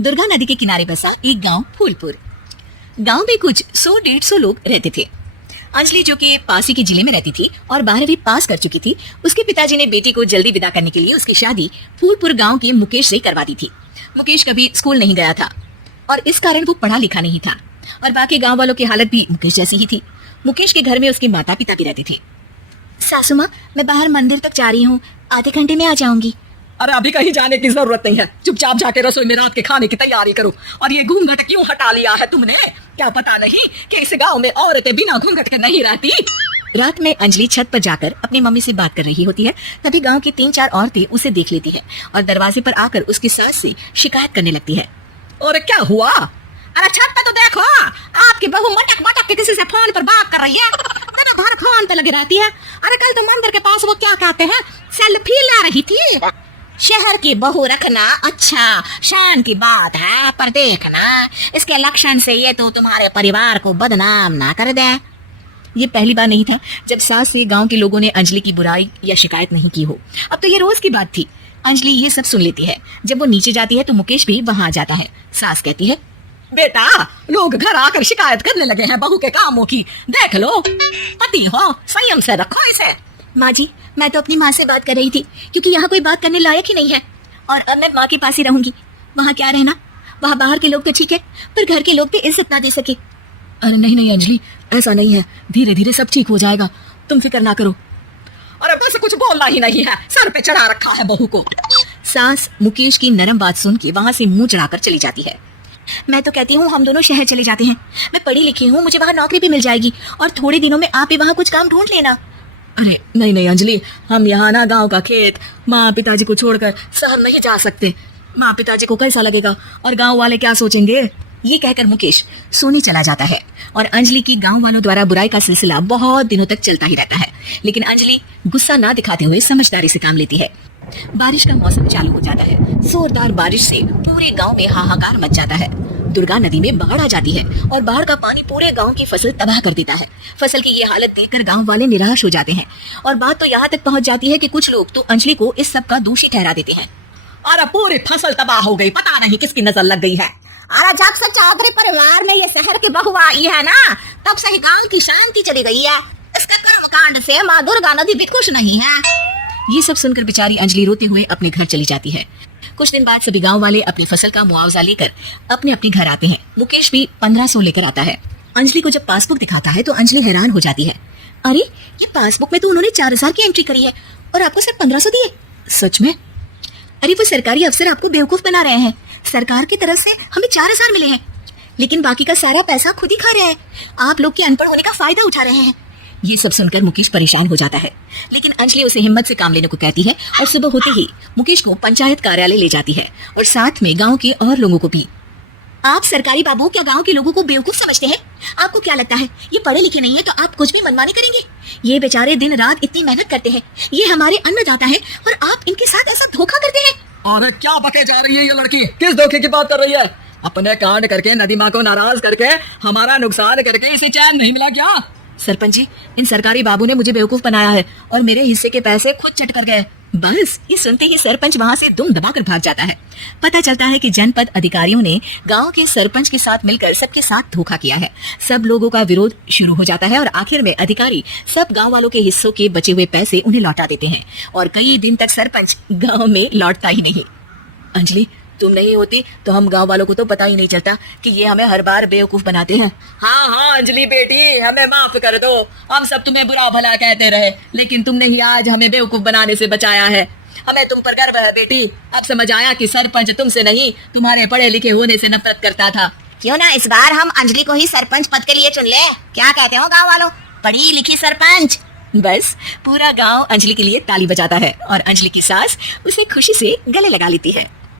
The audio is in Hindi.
दुर्गा नदी के किनारे बसा एक गांव फूलपुर। गांव में कुछ 100-150 लोग रहते थे। अंजलि जो कि पास ही के जिले में रहती थी और 12वीं पास कर चुकी थी, उसके पिताजी ने बेटी को जल्दी विदा करने के लिए उसकी शादी फूलपुर गांव के मुकेश से करवा दी थी। मुकेश कभी स्कूल नहीं गया था और इस कारण वो पढ़ा लिखा नहीं था और बाकी गांव वालों की हालत भी मुकेश जैसी ही थी। मुकेश के घर में उसके माता पिता भी रहते थे। सासू माँ, मैं बाहर मंदिर तक जा रही हूँ, आधे घंटे में आ जाऊंगी। अरे अभी कहीं जाने की जरूरत नहीं है, चुपचाप जाके रसोई में रात के खाने की तैयारी करो। और ये घूंघट क्यों हटा लिया है तुमने? क्या पता नहीं कि इस गांव में औरतें बिना घूंघट के नहीं रहती। रात में अंजलि छत पर जाकर अपनी मम्मी से बात कर रही होती है। तभी गांव की 3-4 औरतें उसे देख लेती है और दरवाजे पर आकर उसकी सास से शिकायत करने लगती है। और क्या हुआ? अरे छत पे तो देखो, आपकी बहू मटक मटक के किसी से फोन पर बात कर रही है। दिन भर फोन पे लगी रहती है। अरे कल तो मंदिर के पास वो क्या कहते हैं, सेल्फी ले रही थी। शहर की बहू रखना अच्छा शान की बात है, पर देखना इसके लक्षण से ये तो तुम्हारे परिवार को बदनाम ना कर दे। ये पहली बार नहीं था जब सास से गांव के लोगों ने अंजलि की बुराई या शिकायत नहीं की हो। अब तो ये रोज की बात थी। अंजलि ये सब सुन लेती है। जब वो नीचे जाती है तो मुकेश भी वहां आ जाता है। सास कहती है, बेटा, लोग घर आकर शिकायत करने लगे हैं बहू के कामों की, देख लो। पति हो, संयम से रखो इसे। माँ जी, मैं तो अपनी माँ से बात कर रही थी क्योंकि यहाँ कोई बात करने लायक ही नहीं है और अब मैं माँ के पास ही रहूंगी। वहाँ क्या रहना, वहाँ बाहर के लोग तो ठीक है पर घर के लोग भी इज्जत ना दे सके। अरे नहीं नहीं अंजलि, ऐसा नहीं है, धीरे धीरे सब ठीक हो जाएगा, तुम फिक्र ना करो। अरे बस कुछ बोलना ही नहीं है, सर पे चढ़ा रखा है बहू को। सास मुकेश की नरम बात सुन के वहाँ से मुंह चढ़ाकर चली जाती है। मैं तो कहती हूँ हम दोनों शहर चले जाते हैं। मैं पढ़ी लिखी हूँ, मुझे वहाँ नौकरी भी मिल जाएगी और थोड़े दिनों में आप भी वहाँ कुछ काम ढूंढ लेना। अरे नहीं नहीं अंजलि, हम यहाँ ना गांव का खेत, माँ पिताजी को छोड़कर शहर नहीं जा सकते। माँ पिताजी को कैसा लगेगा और गांव वाले क्या सोचेंगे? ये कहकर मुकेश सोने चला जाता है और अंजलि की गांव वालों द्वारा बुराई का सिलसिला बहुत दिनों तक चलता ही रहता है। लेकिन अंजलि गुस्सा ना दिखाते हुए समझदारी से काम लेती है। बारिश का मौसम चालू हो जाता है। जोरदार बारिश से पूरे गांव में हाहाकार मच जाता है। दुर्गा नदी में बाढ़ आ जाती है और बाढ़ का पानी पूरे गांव की फसल तबाह कर देता है। फसल की ये हालत देखकर गांव वाले निराश हो जाते हैं और बात तो यहाँ तक पहुँच जाती है कि कुछ लोग तो अंजलि को इस सब का दोषी ठहरा देते हैं। अरे पूरी फसल तबाह हो गई, पता नहीं किसकी नजर लग गई है। अरे जब से चौधरी परिवार में ये शहर की बहू आई है ना, तब से ही गांव की शांति चली गई है। इसके कर्मकांड से माँ दुर्गा नदी भी खुश नहीं है। ये सब सुनकर बेचारी अंजलि रोते हुए अपने घर चली जाती है। कुछ दिन बाद सभी गांव वाले अपनी फसल का मुआवजा लेकर अपने अपने घर आते हैं। मुकेश भी 1500 लेकर आता है। अंजलि को जब पासबुक दिखाता है तो अंजलि हैरान हो जाती है। अरे ये पासबुक में तो उन्होंने 4000 की एंट्री करी है और आपको सिर्फ 1500 दिए। सच में? अरे वो सरकारी अफसर आपको बेवकूफ बना रहे हैं। सरकार की तरफ से हमें 4000 मिले हैं लेकिन बाकी का सारा पैसा खुद ही खा रहे हैं। आप लोग के अनपढ़ होने का फायदा उठा रहे हैं। ये सब सुनकर मुकेश परेशान हो जाता है लेकिन अंजलि उसे हिम्मत से काम लेने को कहती है और सुबह होते ही मुकेश को पंचायत कार्यालय ले जाती है और साथ में गांव के और लोगों को भी। आप सरकारी बाबू क्या गांव के लोगों को बेवकूफ समझते हैं? आपको क्या लगता है ये पढ़े लिखे नहीं है तो आप कुछ भी मनमानी करेंगे? ये बेचारे दिन रात इतनी मेहनत करते हैं, ये हमारे अन्नदाता है और आप इनके साथ ऐसा धोखा करते हैं। अरे क्या बके जा रही है ये लड़की? किस धोखे की बात कर रही है? अपने कांड करके नदी माँ को नाराज करके हमारा नुकसान करके इसे चैन नहीं मिला क्या? सरपंच जी, इन सरकारी बाबू ने मुझे बेवकूफ बनाया है और मेरे हिस्से के पैसे खुद चट कर गए। बस ये सुनते ही सरपंच वहां से दुम दबाकर भाग जाता है। पता चलता है कि जनपद अधिकारियों ने गांव के सरपंच के साथ मिलकर सबके साथ धोखा किया है। सब लोगों का विरोध शुरू हो जाता है और आखिर में अधिकारी सब गांव वालों के हिस्सों के बचे हुए पैसे उन्हें लौटा देते हैं और कई दिन तक सरपंच गाँव में लौटता ही नहीं। अंजलि, तुम नहीं होती तो हम गांव वालों को तो पता ही नहीं चलता कि ये हमें हर बार बेवकूफ बनाते हैं। हाँ हाँ अंजलि बेटी, हमें माफ कर दो। हम सब तुम्हें बुरा भला कहते रहे लेकिन तुमने ही आज हमें बेवकूफ बनाने से बचाया है। हमें तुम पर गर्व है बेटी। अब समझ आया कि सरपंच तुमसे नहीं तुम्हारे पढ़े लिखे होने से नफरत करता था। क्यों ना इस बार हम अंजलि को ही सरपंच पद के लिए चुन ले? क्या कहते हो गाँव वालों? पढ़ी लिखी सरपंच। बस पूरा गांव अंजलि के लिए ताली बजाता है और अंजलि की सास उसे खुशी से गले लगा लेती है।